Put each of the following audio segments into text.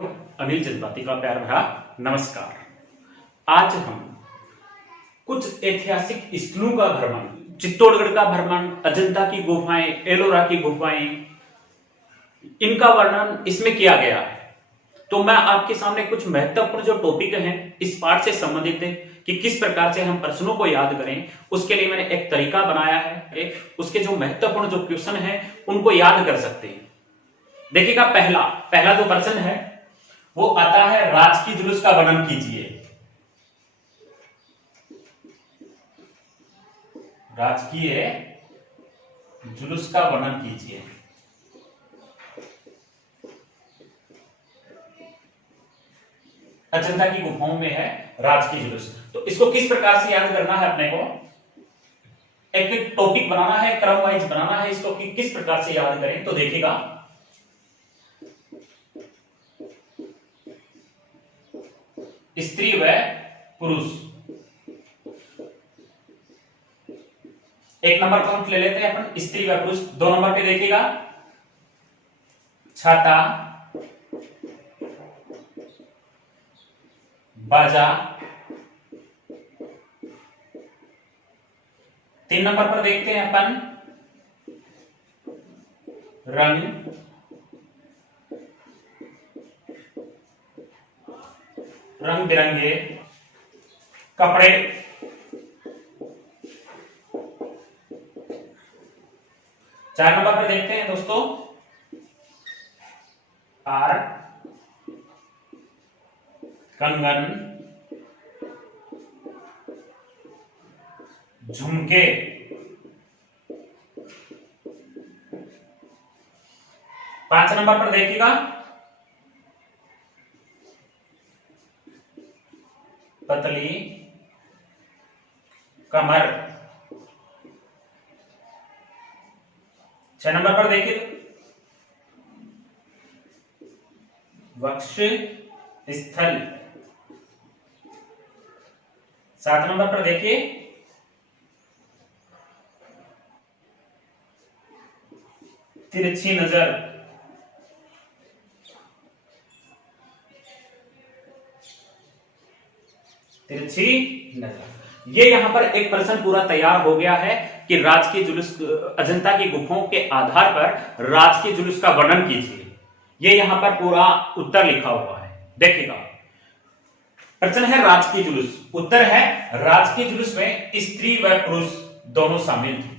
अनिल जज्बाती का प्यार भरा नमस्कार। आज हम कुछ ऐतिहासिक स्थलों का भ्रमण, चित्तौड़गढ़ का भ्रमण, अजंता की गुफाएं, एलोरा की गुफाएं, इनका वर्णन इसमें किया गया है। तो मैं आपके सामने कुछ महत्वपूर्ण जो टॉपिक हैं इस पाठ से संबंधित है कि किस प्रकार से हम प्रश्नों को याद करें, उसके लिए मैंने एक तरीका बनाया है। उसके जो महत्वपूर्ण जो क्वेश्चन है उनको याद कर सकते हैं। देखिएगा, पहला जो प्रश्न है वो आता है, राजकीय जुलूस का वर्णन कीजिए। राजकीय जुलूस का वर्णन कीजिए। अजंता की गुफाओं में है राजकीय जुलूस। तो इसको किस प्रकार से याद करना है, अपने को एक टॉपिक बनाना है, क्रम वाइज बनाना है इसको कि किस प्रकार से याद करें। तो देखिएगा, स्त्री व पुरुष, एक नंबर काउंट ले लेते हैं अपन, स्त्री व पुरुष। 2 नंबर पे देखिएगा, छाता, बाजा। 3 नंबर पर देखते हैं अपन, रंग रंग बिरंगे कपड़े। 4 नंबर पर देखते हैं दोस्तों, हार, कंगन, झुमके। 5 नंबर पर देखिएगा, पतली कमर। 6 नंबर पर देखिए, वक्ष स्थल। 7 नंबर पर देखिए, तिरछी नजर। 3 नजर। ये यहां पर एक प्रश्न पूरा तैयार हो गया है कि राजकीय जुलूस, अजंता की गुफाओं के आधार पर राजकीय जुलूस का वर्णन कीजिए। ये यहां पर पूरा उत्तर लिखा हुआ है। देखिएगा, प्रश्न है राजकीय जुलूस, उत्तर है राजकीय जुलूस में स्त्री व पुरुष दोनों शामिल थे।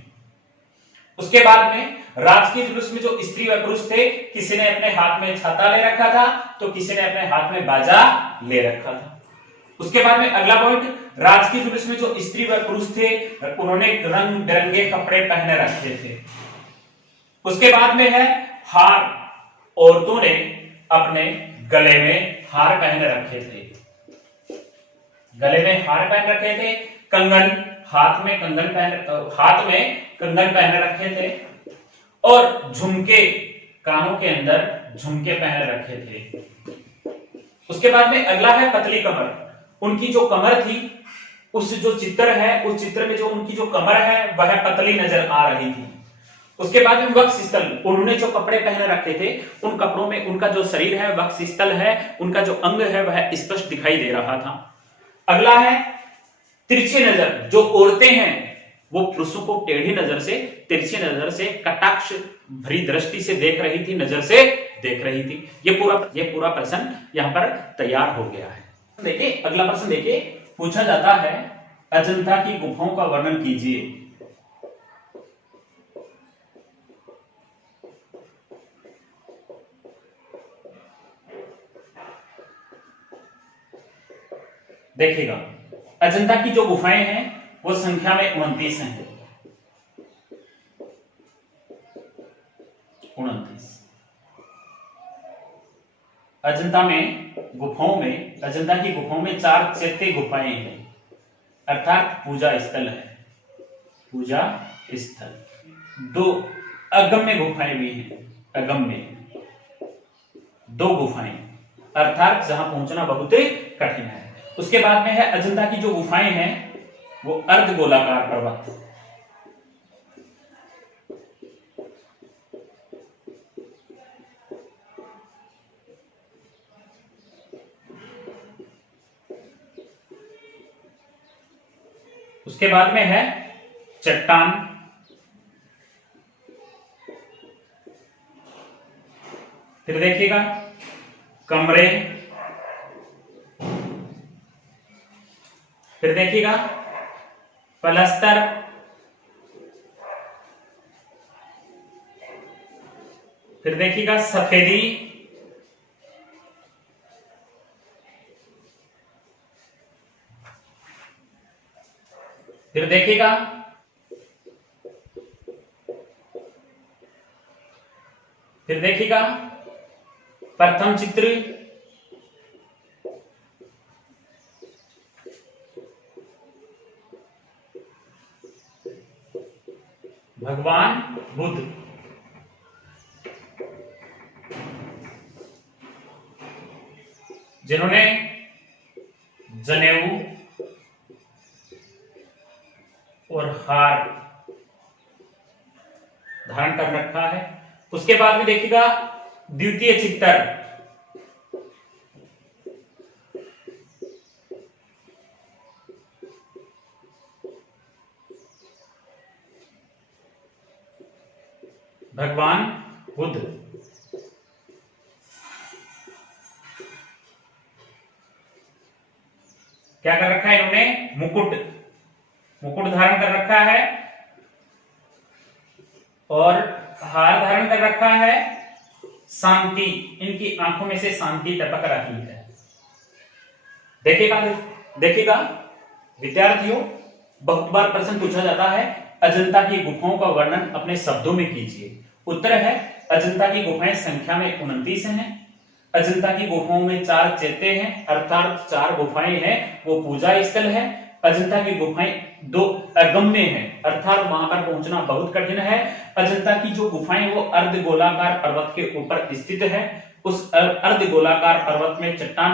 उसके बाद में राजकीय जुलूस में जो स्त्री व पुरुष थे, किसी ने अपने हाथ में छाता ले रखा था तो किसी ने अपने हाथ में बाजा ले रखा था। उसके बाद में अगला पॉइंट, राजकीय जुलूस में जो स्त्री व पुरुष थे उन्होंने रंग बिरंगे कपड़े पहने रखे थे। उसके बाद में है हार, औरतों ने अपने गले में हार पहन रखे थे, गले में हार पहन रखे थे। कंगन, हाथ में कंगन पहन रखे थे। और झुमके, कानों के अंदर झुमके पहन रखे थे। उसके बाद में अगला है पतली कमर। उनकी जो कमर थी, उस जो चित्र है, उस चित्र में जो उनकी जो कमर है वह पतली नजर आ रही थी। उसके बाद में वक्ष स्थल, उन्होंने जो कपड़े पहन रखे थे उन कपड़ों में उनका जो शरीर है, वक्ष स्थल है, उनका जो अंग है वह स्पष्ट दिखाई दे रहा था। अगला है तिरछी नजर, जो औरतें हैं वो पुरुषों को टेढ़ी नजर से, तिरछी नजर से, कटाक्ष भरी दृष्टि से देख रही थी, नजर से देख रही थी। ये पूरा प्रश्न यहां पर तैयार हो गया है। देखिए अगला प्रश्न, देखिए पूछा जाता है, अजंता की गुफाओं का वर्णन कीजिए। देखिएगा, अजंता की जो गुफाएं हैं वो संख्या में 29 हैं। 29 अजंता की गुफाओं में 4 चैत्य गुफाएं हैं, अर्थात पूजा स्थल है, पूजा स्थल। 2 अगम्य गुफाएं भी हैं, अगम्य 2 गुफाएं, अर्थात जहां पहुंचना बहुत कठिन है। उसके बाद में है अजंता की जो गुफाएं हैं वो अर्ध गोलाकार पर्वत, उसके बाद में है चट्टान, फिर देखिएगा कमरे, फिर देखिएगा पलस्तर, फिर देखिएगा सफेदी, फिर देखिएगा प्रथम चित्र, भगवान बुद्ध, जिन्होंने जनेऊ और हार धारण कर रखा है। उसके बाद में देखिएगा द्वितीय चित्र, भगवान बुद्ध, क्या कर रखा है इन्होंने, मुकुट धारण कर रखा है और हार धारण कर रखा है, शांति, इनकी आंखों में से शांति टपक रही है। देखिएगा विद्यार्थियों, बहुत बार प्रश्न पूछा जाता है अजंता की गुफाओं का वर्णन अपने शब्दों में कीजिए। उत्तर है अजंता की गुफाएं संख्या में 29 हैं। अजंता की गुफाओं में 4 चैत्य हैं, अर्थात 4 गुफाएं हैं, वो पूजा स्थल है। अजंता की गुफाएं 2 अगम्य हैं, अर्थात वहां पर पहुंचना बहुत कठिन है। अजंता की जो गुफाएं वो अर्धगोलाकार पर्वत के ऊपर स्थित है। उस अर्धगोलाकार पर्वत में चट्टान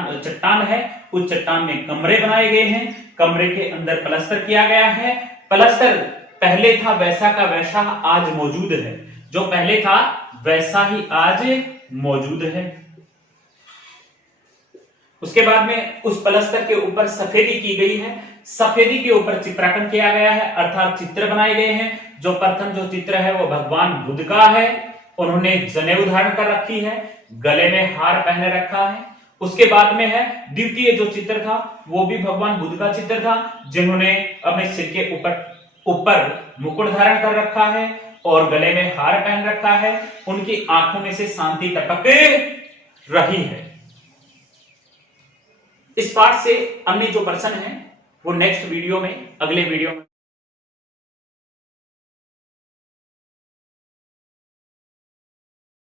है, उस चट्टान में कमरे बनाए गए हैं, कमरे के अंदर प्लास्टर किया गया है। प्लास्टर पहले था वैसा का वैसा आज मौजूद है, जो पहले था वैसा ही आज मौजूद है। उसके बाद में उस प्लास्टर के ऊपर सफेदी की गई है, सफेदी के ऊपर चित्रांकन किया गया है, अर्थात चित्र बनाए गए हैं। जो प्रथम जो चित्र है वो भगवान बुद्ध का है, उन्होंने जनेऊ धारण कर रखी है, गले में हार पहने रखा है। उसके बाद में है द्वितीय जो चित्र था वो भी भगवान बुद्ध का चित्र था, जिन्होंने अपने सिर के ऊपर मुकुट धारण कर रखा है और गले में हार पहन रखा है। उनकी आंखों में से शांति टपक रही है। इस पाठ से अन्य जो प्रश्न है वो नेक्स्ट वीडियो में, अगले वीडियो में